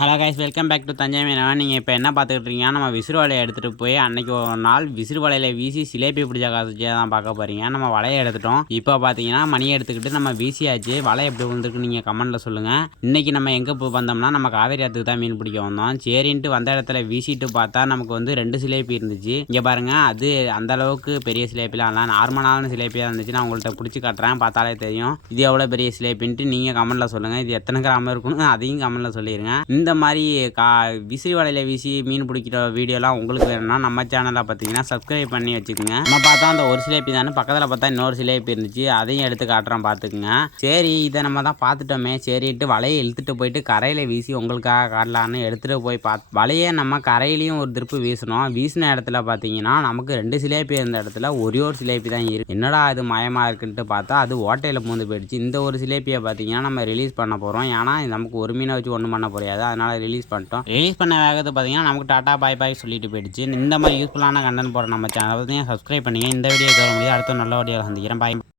Hello guys, welcome back to Thanjai மீனவன். நீங்கள் இப்போ என்ன பார்த்துக்கிட்டு இருக்கீங்க? நம்ம விசிறு வலையை எடுத்துகிட்டு போய் அன்றைக்கி ஒரு நாள் விசிறு வலையில் வீசி சிலேபி பிடிச்ச காசிச்சே தான் பார்க்க போகிறீங்க. நம்ம வலையை எடுத்துட்டோம். இப்போ பார்த்தீங்கன்னா மணியை எடுத்துக்கிட்டு நம்ம வீசியாச்சு. வலை எப்படி விழுந்துருக்கு நீங்கள் கமெண்ட்டில் சொல்லுங்கள். இன்றைக்கி நம்ம எங்கே போய் வந்தோம்னா நம்ம காவேரி ஆற்றுக்கு தான் மீன் பிடிக்க வந்தோம். சரின்ட்டு வந்த இடத்துல வீசிட்டு பார்த்தா நமக்கு வந்து 2 சிலேபி இருந்துச்சு. இங்கே பாருங்கள், அது அந்தளவுக்கு பெரிய சிலேப்பிலாம் இல்லை, நார்மலான சிலேப்பியாக இருந்துச்சு. நான் உங்கள்கிட்ட பிடிச்சி காட்டுறேன், பார்த்தாலே தெரியும் இது எவ்வளோ பெரிய சிலேப்பின்ட்டு. நீங்கள் கமெண்ட்டில் சொல்லுங்கள் இது எத்தனை கிராம் இருக்குன்னு, அதையும் கமெண்ட்டில் சொல்லிடுங்க. இந்த மாதிரி விசிறி வலையில் வீசி மீன் பிடிக்கிற வீடியோலாம் உங்களுக்கு வேணும்னா நம்ம சேனலில் பார்த்தீங்கன்னா சப்ஸ்கிரைப் பண்ணி வச்சுக்கோங்க. நம்ம பார்த்தா அந்த ஒரு சிலேபி தானே, பக்கத்தில் பார்த்தா இன்னொரு சிலேபி இருந்துச்சு, அதையும் எடுத்து காட்டுறோம் பார்த்துக்குங்க. சரி, இதை நம்ம தான் பார்த்துட்டோமே, சரிட்டு வலையை இழுத்துட்டு போயிட்டு கரையில் வீசி உங்களுக்காக காட்டலான்னு எடுத்துகிட்டு போய் வலையை நம்ம கரையிலையும் ஒரு திருப்பு வீசணும். வீசின இடத்துல பார்த்தீங்கன்னா நமக்கு 2 சிலேபி இருந்த இடத்துல ஒரே ஒரு சிலேபி தான் இருக்குது. என்னடா அது மயமாக இருக்குன்ட்டு பார்த்தா அது ஓட்டையில் பூந்து போயிடுச்சு. இந்த ஒரு சிலேபியை பார்த்தீங்கன்னா நம்ம ரிலீஸ் பண்ண போகிறோம். ஏன்னா நமக்கு ஒரு மீனை வச்சு ஒன்றும் பண்ண முடியாது, அதனால் ரிலீஸ் பண்ணிட்டோம். ரிலீஸ் பண்ண வேகத்தை பார்த்தீங்கன்னா நமக்கு டாட்டா பாய் பாய் சொல்லிட்டு போயிடுச்சு. இந்த மாதிரி யூஸ்ஃபுல்லான கண்டென்ட் போகிற நம்ம சேனல் பார்த்தீங்கன்னா சப்ஸ்கிரைப் பண்ணிங்க. இந்த வீடியோ தர முடியாது, அடுத்த நல்ல வீடியோ சந்திக்கிறேன். பாய்.